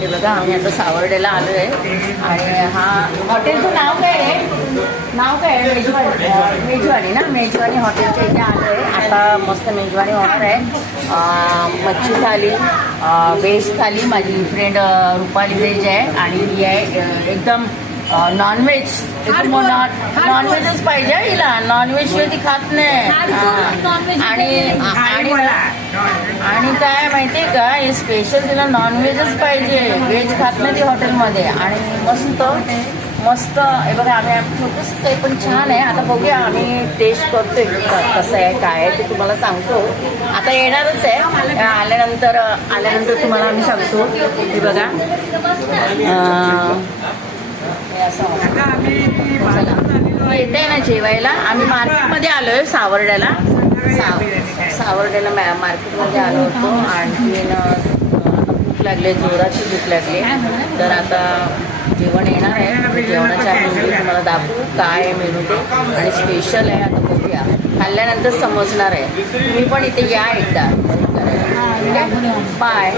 हे बघा आम्ही आता सावर्डेला आलो आहे आणि हा हॉटेलचं नाव काय आहे? नाव काय आहे? मेजवानी ना, मेजवानी हॉटेलच्या इथे आलो आहे. आता मस्त मेजवानी होणार आहे. मच्छी थाली, व्हेज थाली. माझी फ्रेंड रुपाली व्हेज आहे आणि ही आहे एकदम नॉनव्हेज. नॉनव्हेजच पाहिजे हिला, नॉनव्हेज शिवाय ती खात नाही. आणि काय माहितीये का, हे स्पेशल तिला नॉनव्हेजच पाहिजे, व्हेज खात नाही ती हॉटेलमध्ये. आणि मस्त मस्त हे बघा आम्ही छोटंसं ते पण छान आहे. आता बघूया आम्ही टेस्ट करतोय कसं आहे काय आहे ते तुम्हाला सांगतो. आता येणारच आहे, आल्यानंतर तुम्हाला आम्ही सांगतो. हे बघा येते ना जेवायला. आम्ही मार्केटमध्ये आलोय सावर्ड्याला. सावर्ड्याला मार्केटमध्ये आलो होतो. आणखीन भूक लागली, जोराची भूक लागली. तर आता जेवण येणार आहे. जेवणाच्या मेनू तुम्हाला दाखवू काय आहे मेनू ते, आणि स्पेशल आहे. आता बघूया, खाल्ल्यानंतर समजणार आहे. तुम्ही पण इथे या एकदा. बाय.